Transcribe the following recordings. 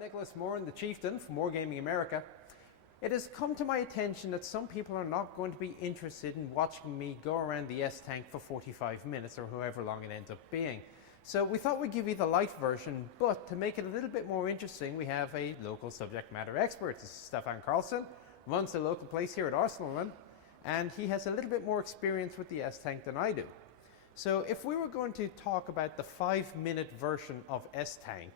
Nicholas Moran, the Chieftain from Wargaming America. It has come to my attention that some people are not going to be interested in watching me go around the S-Tank for 45 minutes or however long it ends up being. So we thought we'd give you the light version, but to make it a little bit more interesting, we have a local subject matter expert. This is Stefan Karlsson, runs a local place here at Arsenalman, and he has a little bit more experience with the S-Tank than I do. So if we were going to talk about the 5-minute version of S-Tank,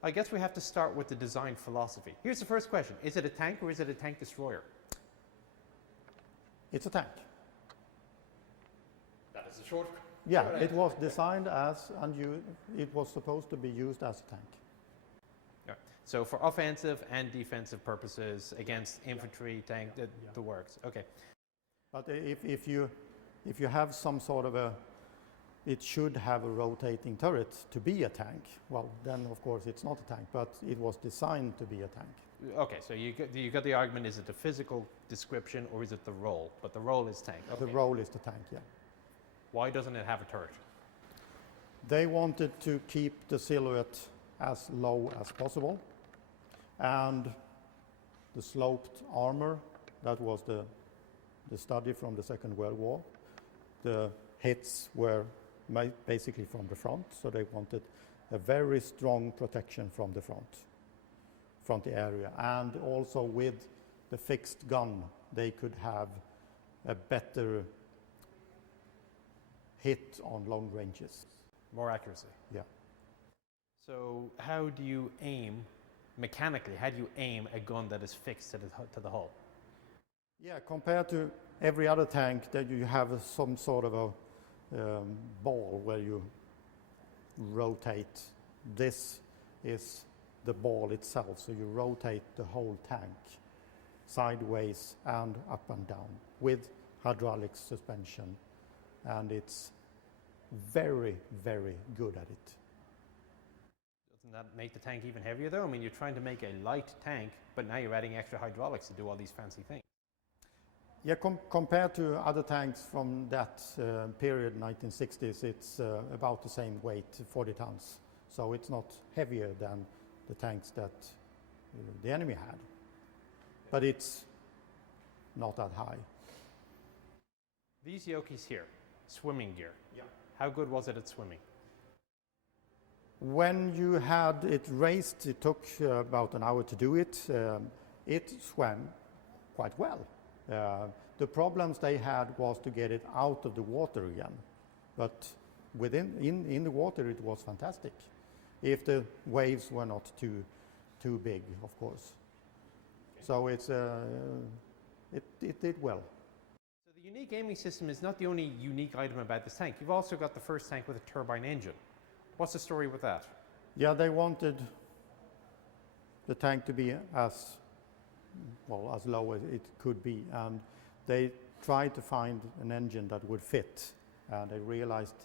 I guess we have to start with the design philosophy. Here's the first question. Is it a tank or is it a tank destroyer? It's a tank. That is a short. Yeah, it was designed as, and it was supposed to be used as a tank. Yeah. So for offensive and defensive purposes against infantry, tank, the works. Okay. But if you have some sort of it should have a rotating turret to be a tank. Well, then of course it's not a tank, but it was designed to be a tank. Okay, so you got the argument, is it the physical description or is it the role? But the role is tank. Okay. The role is the tank, yeah. Why doesn't it have a turret? They wanted to keep the silhouette as low as possible, and the sloped armor, that was the study from the Second World War. The hits were basically from the front, so they wanted a very strong protection from the front area, and also with the fixed gun they could have a better hit on long ranges. More accuracy. Yeah. So how do you aim mechanically? How do you aim a gun that is fixed to the hull? Yeah, compared to every other tank, that you have some sort of a ball where you rotate. This is the ball itself, so you rotate the whole tank sideways and up and down with hydraulic suspension, and it's very, very good at it. Doesn't that make the tank even heavier though? I mean, you're trying to make a light tank, but now you're adding extra hydraulics to do all these fancy things. Yeah, compared to other tanks from that period, 1960s, it's about the same weight, 40 tons. So it's not heavier than the tanks that the enemy had. But it's not that high. These yokis here, swimming gear. Yeah. How good was it at swimming? When you had it raised, it took about an hour to do it. It swam quite well. The problems they had was to get it out of the water again, but in the water it was fantastic, if the waves were not too big, of course. Okay. So it did well. So the unique aiming system is not the only unique item about this tank. You've also got the first tank with a turbine engine. What's the story with that? Yeah, they wanted the tank to be as low as it could be, and they tried to find an engine that would fit, and they realized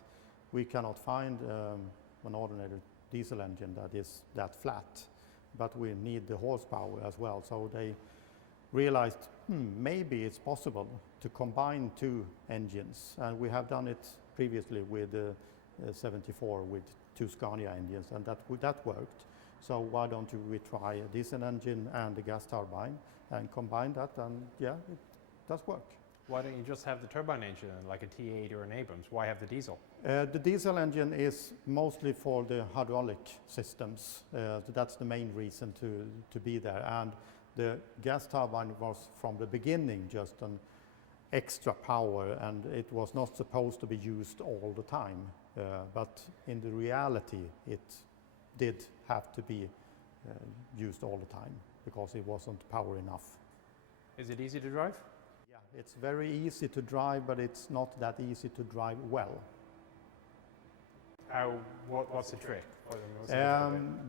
we cannot find an ordinary diesel engine that is that flat, but we need the horsepower as well. So they realized maybe it's possible to combine two engines, and we have done it previously with the 74 with two Scania engines, and that worked. So why don't we try a diesel engine and a gas turbine and combine that, and yeah, it does work. Why don't you just have the turbine engine like a T8 or an Abrams? Why have the diesel? The diesel engine is mostly for the hydraulic systems. That's the main reason to be there. And the gas turbine was from the beginning just an extra power, and it was not supposed to be used all the time. But in the reality, it did have to be used all the time because it wasn't power enough. Is it easy to drive? Yeah, it's very easy to drive, but it's not that easy to drive well. What's the trick?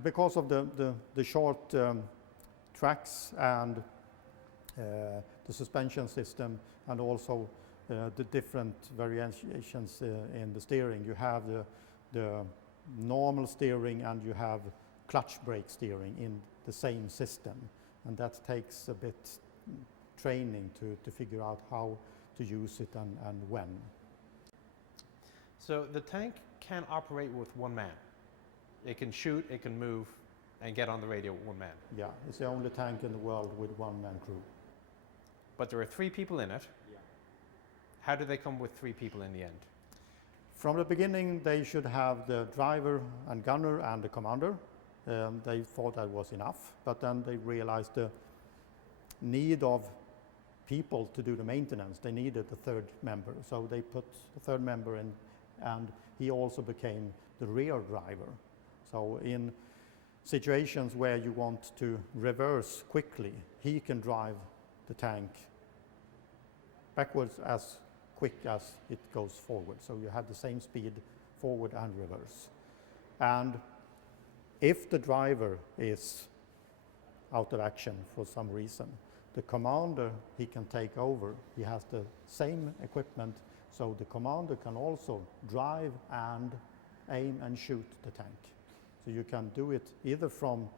Because of the short tracks and the suspension system, and also the different variations in the steering. You have the normal steering and you have clutch brake steering in the same system, and that takes a bit training to figure out how to use it and when. So the tank can operate with one man. It can shoot, it can move, and get on the radio with one man. Yeah, it's the only tank in the world with one-man crew. But there are 3 people in it. Yeah. How do they come with 3 people in the end? From the beginning, they should have the driver and gunner and the commander. They thought that was enough, but then they realized the need of people to do the maintenance. They needed a 3rd member, so they put the 3rd member in, and he also became the rear driver. So in situations where you want to reverse quickly, he can drive the tank backwards as quick as it goes forward. So you have the same speed forward and reverse. And if the driver is out of action for some reason, the commander, he can take over. He has the same equipment, so the commander can also drive and aim and shoot the tank. So you can do it either from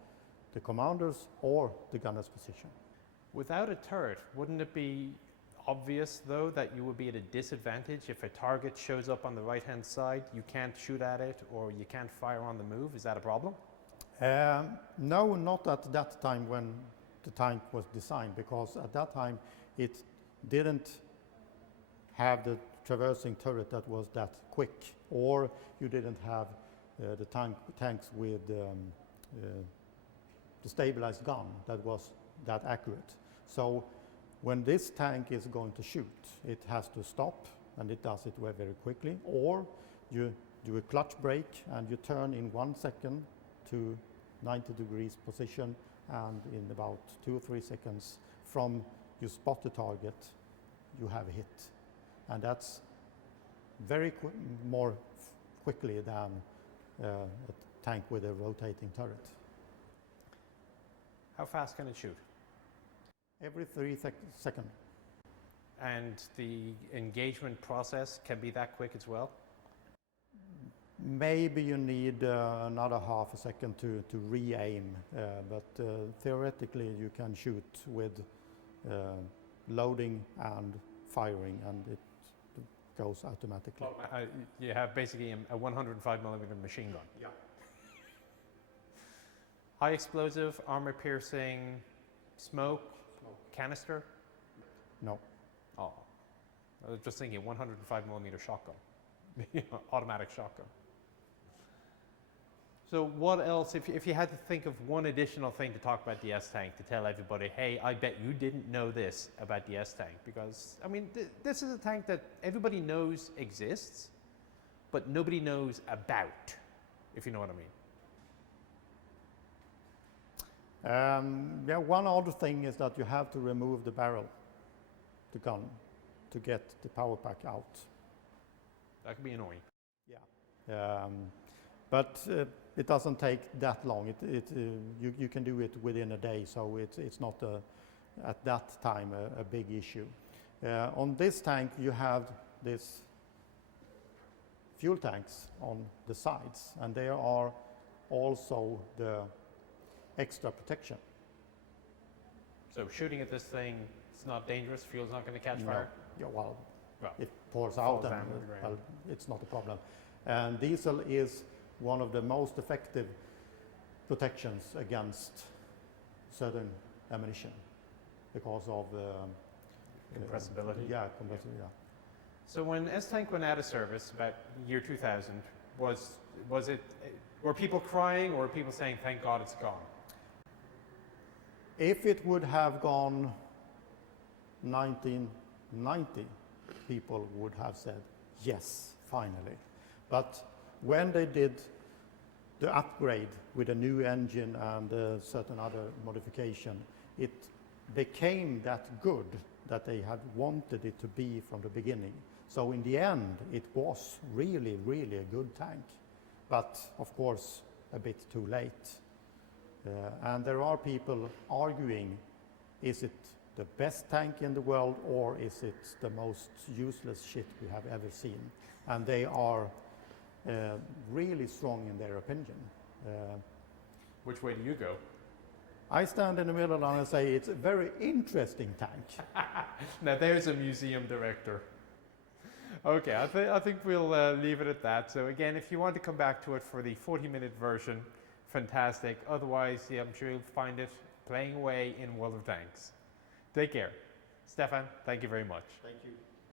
the commander's or the gunner's position. Without a turret, wouldn't it be obvious, though, that you would be at a disadvantage if a target shows up on the right-hand side, you can't shoot at it, or you can't fire on the move? Is that a problem? No, not at that time when the tank was designed, because at that time it didn't have the traversing turret that was that quick, or you didn't have the tanks with the stabilized gun that was that accurate. So when this tank is going to shoot, it has to stop, and it does it very, very quickly, or you do a clutch brake and you turn in 1 second to 90 degrees position, and in about 2 or 3 seconds from you spot the target, you have a hit. And that's very more quickly than a tank with a rotating turret. How fast can it shoot? Every 3 seconds. And the engagement process can be that quick as well? Maybe you need another half a second to re-aim, but theoretically you can shoot with loading and firing, and it goes automatically. You have basically a 105mm machine gun. Yeah. High explosive, armor piercing, smoke, canister? No. Oh, I was just thinking 105mm shotgun, automatic shotgun. So what else, if you had to think of one additional thing to talk about the S-Tank, to tell everybody, hey, I bet you didn't know this about the S-Tank, because, I mean, this is a tank that everybody knows exists, but nobody knows about, if you know what I mean. Yeah, one other thing is that you have to remove the barrel, the gun, to get the power pack out. That could be annoying. Yeah. But it doesn't take that long. You can do it within a day, so it's not at that time a big issue. On this tank, you have this fuel tanks on the sides, and there are also the extra protection. So shooting at this thing, it's not dangerous, fuel's not going to catch fire? Yeah, well, it pours falls out, down and to the ground. well, it's not a problem. And diesel is one of the most effective protections against certain ammunition because of compressibility. Yeah, compressibility. Yeah. So when S-Tank went out of service about year 2000, were people crying, or were people saying, thank God it's gone? If it would have gone 1990, people would have said, yes, finally. But when they did the upgrade with a new engine and a certain other modification, it became that good that they had wanted it to be from the beginning. So in the end, it was really, really a good tank. But of course, a bit too late. And there are people arguing, is it the best tank in the world, or is it the most useless shit we have ever seen? And they are really strong in their opinion. Which way do you go? I stand in the middle and I say it's a very interesting tank. Now there's a museum director. Okay, I think we'll leave it at that. So again, if you want to come back to it for the 40-minute version, fantastic. Otherwise, yeah, I'm sure you'll find it playing away in World of Tanks. Take care. Stefan, thank you very much. Thank you.